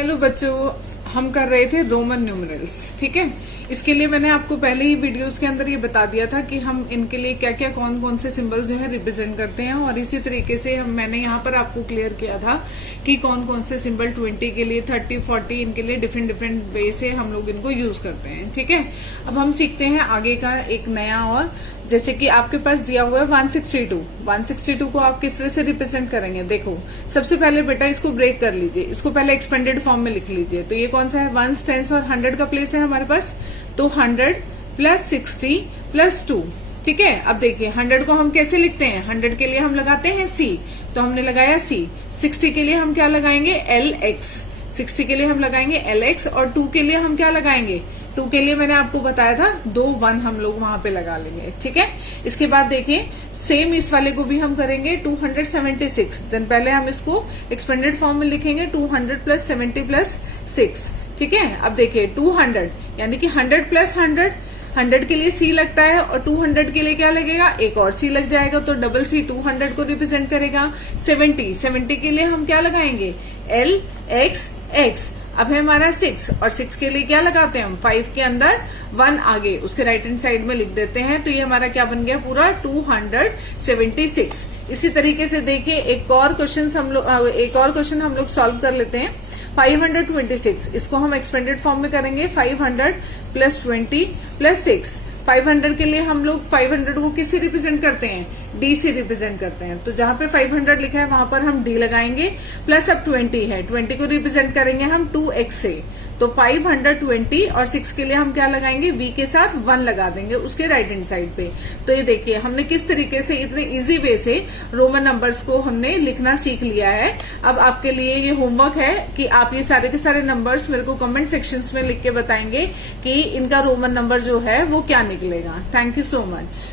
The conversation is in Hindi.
हेलो बच्चों, हम कर रहे थे रोमन न्यूमरल्स। ठीक है, इसके लिए मैंने आपको पहले ही वीडियोस के अंदर ये बता दिया था कि हम इनके लिए क्या क्या कौन कौन से सिंबल्स जो है रिप्रेजेंट करते हैं, और इसी तरीके से मैंने यहाँ पर आपको क्लियर किया था कि कौन कौन से सिंबल 20 के लिए, 30, 40 इनके लिए डिफरेंट डिफरेंट वे से हम लोग इनको यूज करते हैं। ठीक है, अब हम सीखते हैं आगे का एक नया। और जैसे कि आपके पास दिया हुआ है 162 को आप किस तरह से रिप्रेजेंट करेंगे। देखो, सबसे पहले बेटा इसको ब्रेक कर लीजिए, इसको पहले एक्सपेंडेड फॉर्म में लिख लीजिए। तो ये कौन सा है, 1s, 10s और 100 का प्लेस है हमारे पास। तो 100 प्लस 60 प्लस 2। ठीक है, अब देखिए 100 को हम कैसे लिखते हैं। 100 के लिए हम लगाते हैं C, तो हमने लगाया C। 60 के लिए हम क्या लगाएंगे, LX। 60 के लिए हम लगाएंगे LX, और 2 के लिए हम क्या लगाएंगे, 2 के लिए मैंने आपको बताया था 2 1 हम लोग वहां पे लगा लेंगे। ठीक है, इसके बाद देखिए सेम इस वाले को भी हम करेंगे 276। देन पहले हम इसको एक्सपेंडेड फॉर्म में लिखेंगे 200 प्लस 70 प्लस 6। ठीक है, अब देखिए 200 यानी कि 100 प्लस 100 के लिए C लगता है, और 200 के लिए क्या लगेगा, एक और C लग जाएगा, तो डबल C 200 को रिप्रेजेंट करेगा। 70 के लिए हम क्या लगाएंगे, LXX। अब है हमारा 6, और 6 के लिए क्या लगाते हैं हम, 5 के अंदर 1 आगे उसके राइट हैंड साइड में लिख देते हैं। तो ये हमारा क्या बन गया पूरा 276। इसी तरीके से देखिए एक और क्वेश्चन हम लोग सॉल्व कर लेते हैं। 526, इसको हम एक्सपेंडेड फॉर्म में करेंगे। 500 प्लस 20 प्लस 6। 500 के लिए हम लोग 500 को किससे रिप्रेजेंट करते हैं, D से रिप्रेजेंट करते हैं। तो जहां पे 500 लिखा है वहां पर हम D लगाएंगे। प्लस अब 20 है, 20 को रिप्रेजेंट करेंगे हम 2x से। तो 520, और 6 के लिए हम क्या लगाएंगे, V के साथ 1 लगा देंगे उसके राइट हैंड साइड पे। तो ये देखिए हमने किस तरीके से इतने इजी वे से रोमन नंबर्स को हमने लिखना सीख लिया है। अब आपके लिए ये होमवर्क है कि आप ये सारे के सारे नंबर्स मेरे को कमेंट सेक्शंस में लिख के बताएंगे कि इनका रोमन नंबर जो है वो क्या निकलेगा। Thank you so much.